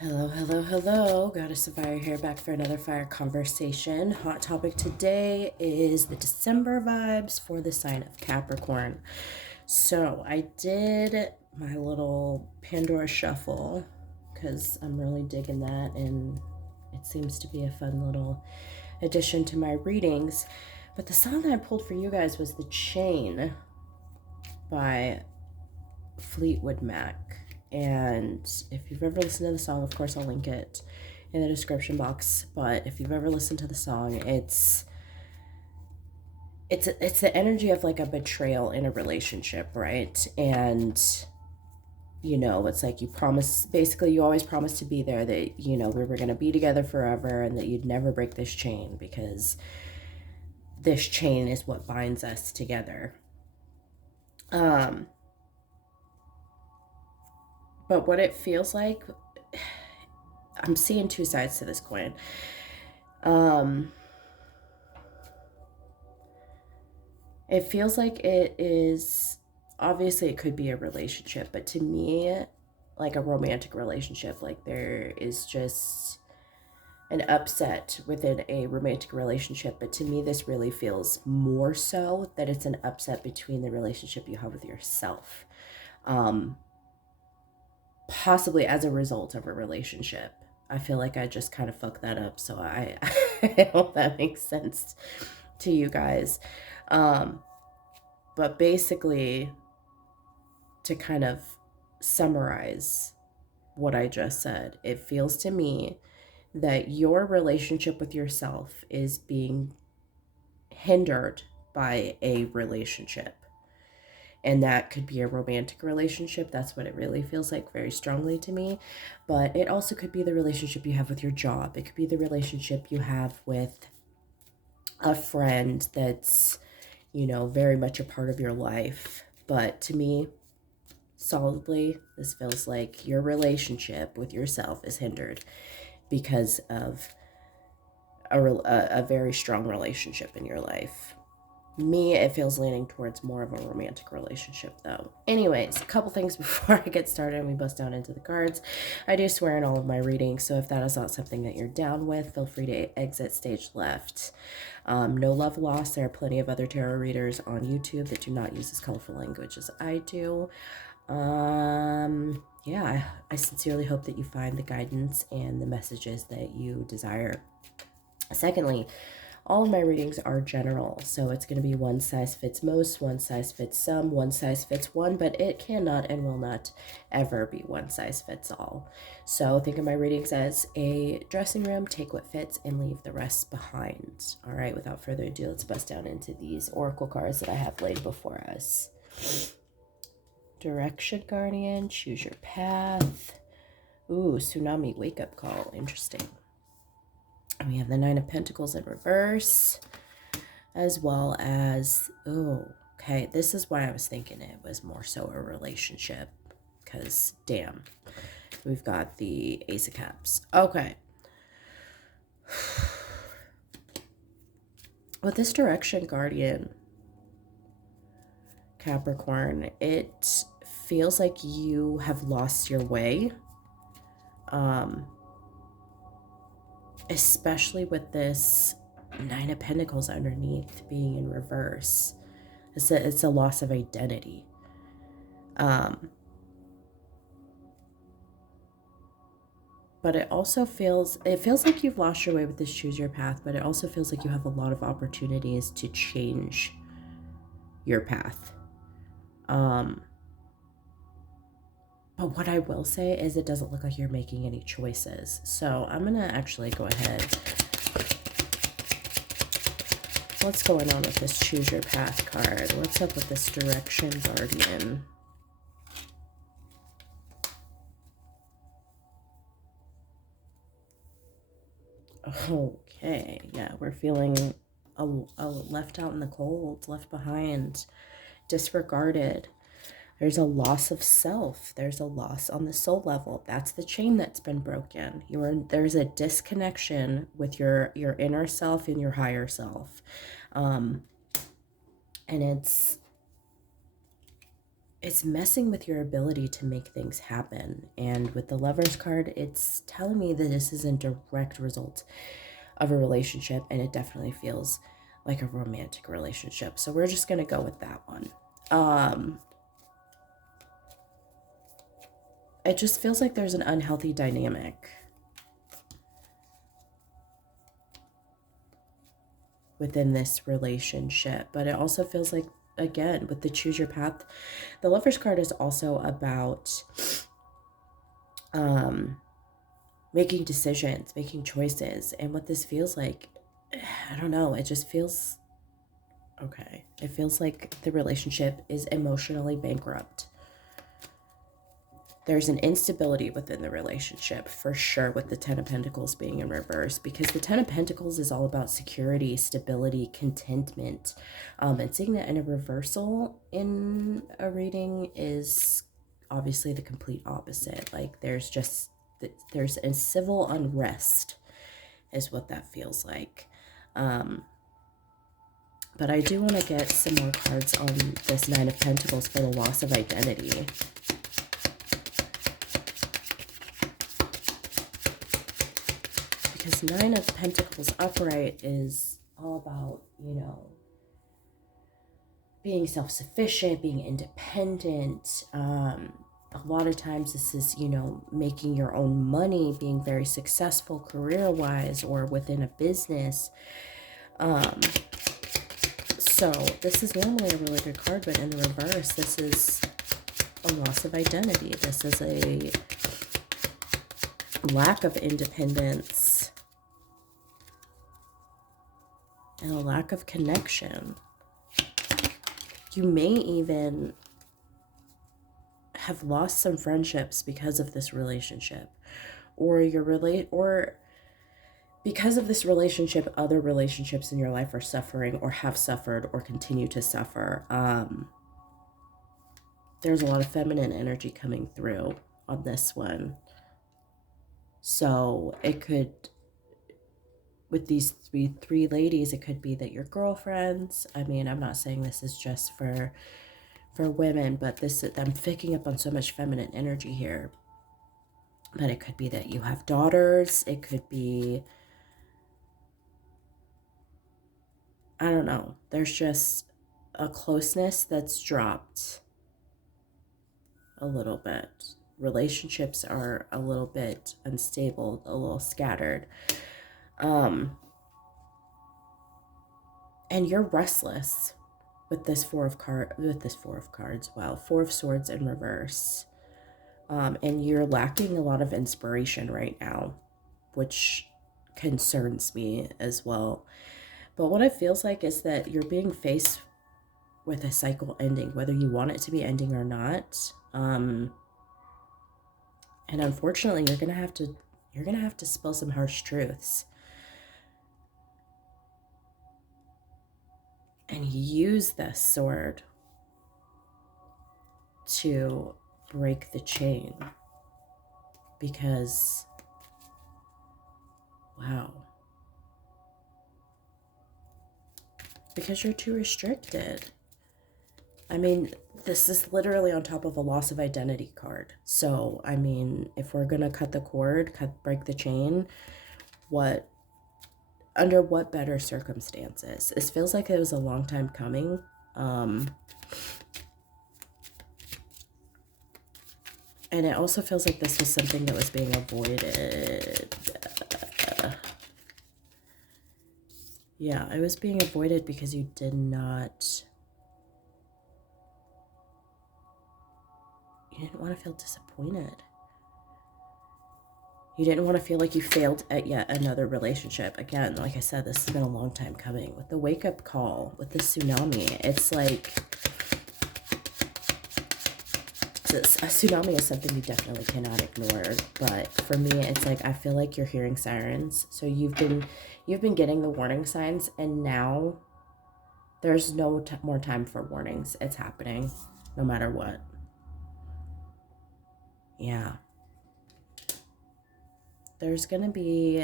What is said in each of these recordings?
Hello, hello, hello. Goddess of Fire here, back for another fire conversation. Hot topic today is the December vibes for the sign of Capricorn. So I did my little Pandora shuffle because I'm really digging that, and it seems to be a fun little addition to my readings. But the song that I pulled for you guys was The Chain by Fleetwood Mac. And if you've ever listened to the song, of course I'll link it in the description box. But if you've ever listened to the song, it's the energy of like a betrayal in a relationship, right? And it's like you always promise to be there, that we were going to be together forever, and that you'd never break this chain, because this chain is what binds us together. But what it feels like, I'm seeing two sides to this coin. It feels like it is, obviously it could be a relationship, but to me, like a romantic relationship, like there is just an upset within a romantic relationship. But to me, this really feels more so that it's an upset between the relationship you have with yourself. Possibly as a result of a relationship. I feel like I just kind of fucked that up, so I hope that makes sense to you guys. But basically, to kind of summarize what I just said, it feels to me that your relationship with yourself is being hindered by a relationship. And that could be a romantic relationship. That's what it really feels like, very strongly to me. But it also could be the relationship you have with your job. It could be the relationship you have with a friend that's, very much a part of your life. But to me, solidly, this feels like your relationship with yourself is hindered because of a very strong relationship in your life. Me, it feels leaning towards more of a romantic relationship, though. Anyways, a couple things before I get started and we bust down into the cards. I do swear in all of my readings, so if that is not something that you're down with, feel free to exit stage left. No love lost. There are plenty of other tarot readers on YouTube that do not use as colorful language as I do. Yeah, I sincerely hope that you find the guidance and the messages that you desire. Secondly, all of my readings are general, so it's going to be one size fits most, one size fits some, one size fits one, but it cannot and will not ever be one size fits all. So think of my readings as a dressing room, take what fits and leave the rest behind. All right, without further ado, let's bust down into these oracle cards that I have laid before us. Direction Guardian, choose your path. Ooh, tsunami wake-up call, interesting. We have the Nine of Pentacles in reverse, as well as, okay, this is why I was thinking it was more so a relationship, because damn, we've got the Ace of Cups. Okay. With this Direction Guardian, Capricorn, it feels like you have lost your way. Especially with this Nine of Pentacles underneath being in reverse. It's a loss of identity. But it also feels like you've lost your way with this choose your path, but it also feels like you have a lot of opportunities to change your path. But what I will say is it doesn't look like you're making any choices. So I'm going to actually go ahead. What's going on with this choose your path card? What's up with this Direction Guardian? Okay, yeah, we're feeling a left out in the cold, left behind, disregarded. There's a loss of self. There's a loss on the soul level. That's the chain that's been broken. There's a disconnection with your inner self and your higher self. And it's messing with your ability to make things happen. And with the Lovers card, it's telling me that this is a direct result of a relationship, and it definitely feels like a romantic relationship. So we're just going to go with that one. It just feels like there's an unhealthy dynamic within this relationship, but it also feels like, again, with the choose your path, the Lovers card is also about making decisions, making choices. And what this feels like, I don't know, it just feels okay. It feels like the relationship is emotionally bankrupt. There's an instability within the relationship, for sure, with the Ten of Pentacles being in reverse, because the Ten of Pentacles is all about security, stability, contentment. And seeing that in a reversal in a reading is obviously the complete opposite. Like there's a civil unrest is what that feels like. But I do want to get some more cards on this Nine of Pentacles for the loss of identity. Because Nine of Pentacles upright is all about, you know, being self-sufficient, being independent. A lot of times this is, you know, making your own money, being very successful career-wise or within a business. So this is normally a really good card, but in the reverse, this is a loss of identity. This is a lack of independence and a lack of connection. You may even have lost some friendships because of this relationship, or because of this relationship, other relationships in your life are suffering or have suffered or continue to suffer. There's a lot of feminine energy coming through on this one. So it could, with these three ladies, it could be that your girlfriends, I mean, I'm not saying this is just for women, but I'm picking up on so much feminine energy here. But it could be that you have daughters. It could be, I don't know. There's just a closeness that's dropped a little bit. Relationships are a little bit unstable, a little scattered. And you're restless with this Four of Cards. Wow, Four of Swords in reverse. And you're lacking a lot of inspiration right now, which concerns me as well. But what it feels like is that you're being faced with a cycle ending, whether you want it to be ending or not. And unfortunately, you're gonna have to spill some harsh truths and use this sword to break the chain, because wow, because you're too restricted. I mean, this is literally on top of a loss of identity card. So, I mean, if we're going to cut the cord, break the chain, under what better circumstances? It feels like it was a long time coming. And it also feels like this was something that was being avoided. Yeah, it was being avoided because you didn't want to feel disappointed. You didn't want to feel like you failed at yet another relationship. Again, like I said, this has been a long time coming. With the wake-up call, with the tsunami, it's like a tsunami is something you definitely cannot ignore. But for me, it's like I feel like you're hearing sirens. So you've been getting the warning signs, and now there's no more time for warnings. It's happening no matter what. Yeah. There's going to be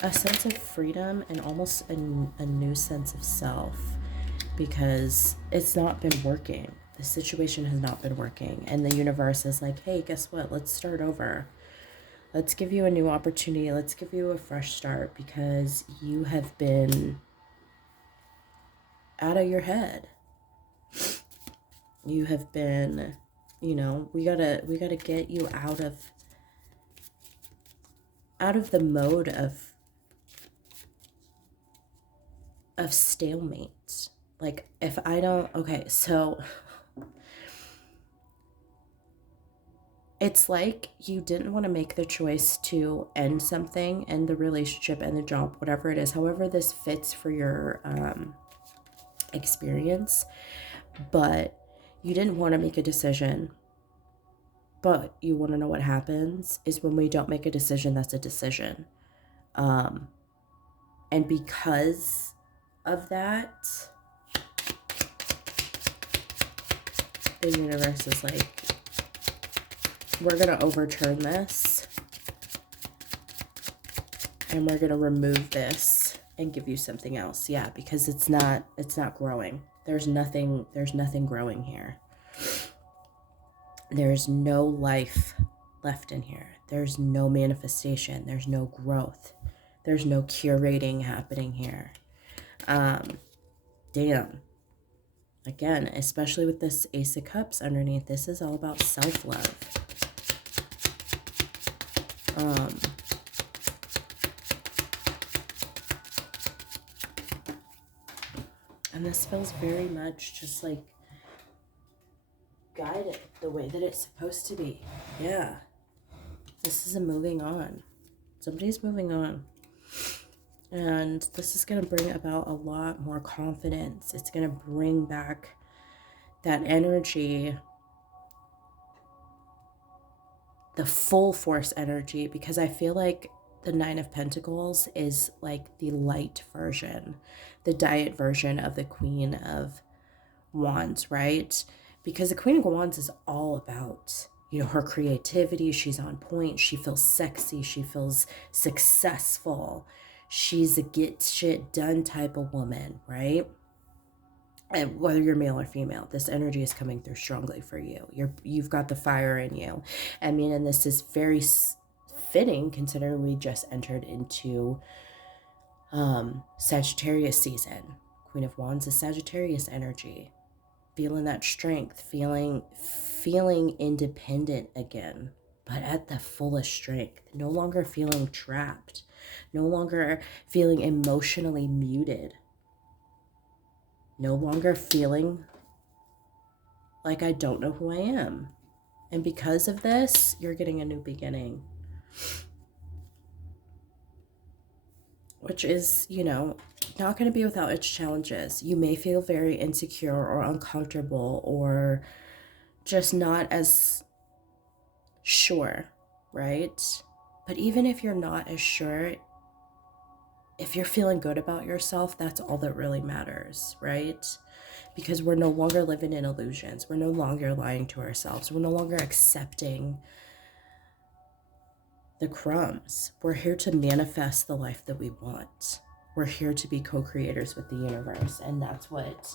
a sense of freedom and almost a new sense of self. because it's not been working. The situation has not been working. And the universe is like, hey, guess what? Let's start over. Let's give you a new opportunity. Let's give you a fresh start because you have been out of your head. You have been, you know, we gotta get you out of the mode of stalemate. Like, if I don't, okay, so it's like you didn't want to make the choice to end something, end the relationship, end the job, whatever it is, however this fits for your experience, but you didn't want to make a decision. But you want to know what happens is when we don't make a decision, that's a decision. And because of that, the universe is like, we're going to overturn this and we're going to remove this and give you something else. Yeah, because it's not growing. There's nothing growing here. There's no life left in here. There's no manifestation. There's no growth. There's no curating happening here. Damn. Again, especially with this Ace of Cups underneath, this is all about self-love. And this feels very much just like guided the way that it's supposed to be. Yeah. This is a moving on. Somebody's moving on. And this is going to bring about a lot more confidence. It's going to bring back that energy, the full force energy, because I feel like the Nine of Pentacles is like the light version, the diet version of the Queen of Wands, right? Because the Queen of Wands is all about, you know, her creativity. She's on point. She feels sexy. She feels successful. She's a get shit done type of woman, right? And whether you're male or female, this energy is coming through strongly for you. You've got the fire in you. I mean, and this is very fitting considering we just entered into Sagittarius season. Queen of Wands is Sagittarius energy. Feeling that strength, feeling independent again, but at the fullest strength. No longer feeling trapped. No longer feeling emotionally muted. No longer feeling like I don't know who I am. And because of this, you're getting a new beginning. Which is, you know, not going to be without its challenges. You may feel very insecure or uncomfortable or just not as sure, right? But even if you're not as sure, if you're feeling good about yourself, that's all that really matters, right? Because we're no longer living in illusions. We're no longer lying to ourselves. We're no longer accepting the crumbs. We're here to manifest the life that we want. We're here to be co-creators with the universe. And that's what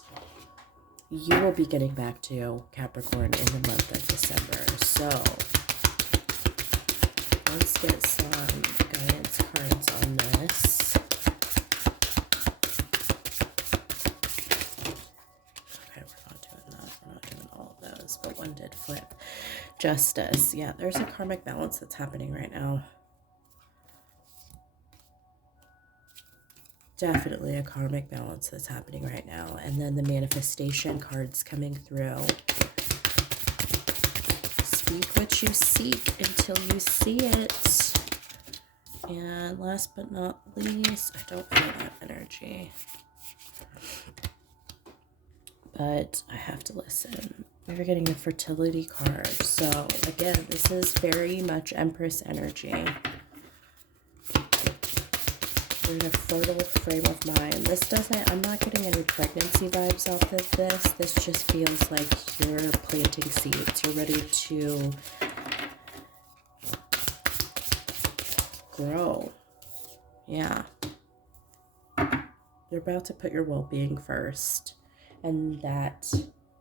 you will be getting back to, Capricorn, in the month of December. So let's get some guidance cards on this. Okay, we're not doing that. We're not doing all of those, but one did flip. Justice. Yeah, there's a karmic balance that's happening right now. Definitely a karmic balance that's happening right now. And then the manifestation cards coming through. Speak what you seek until you see it. And last but not least, I don't feel that energy, but I have to listen. We're getting the fertility card. So again, this is very much Empress energy. We're in a fertile frame of mind. This doesn't, I'm not getting any pregnancy vibes off of this. This just feels like you're planting seeds. You're ready to grow. Yeah. You're about to put your well-being first. And that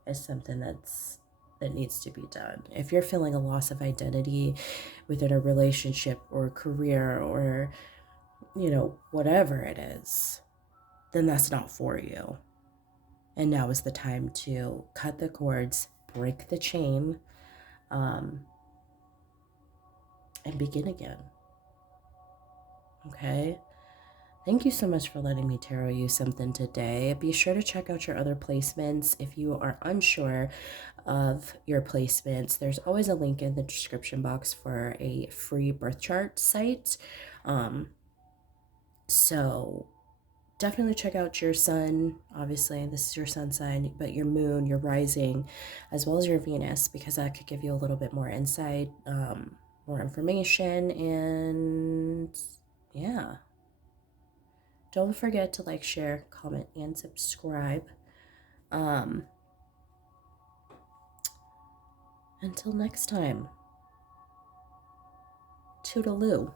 is something that needs to be done. If you're feeling a loss of identity within a relationship or a career or, whatever it is, then that's not for you. And now is the time to cut the cords, break the chain, and begin again. Okay? Thank you so much for letting me tarot you something today. Be sure to check out your other placements. If you are unsure of your placements, there's always a link in the description box for a free birth chart site. So definitely check out your sun. Obviously, this is your sun sign, but your moon, your rising, as well as your Venus, because that could give you a little bit more insight, more information, and yeah. Don't forget to like, share, comment, and subscribe. Until next time, toodaloo.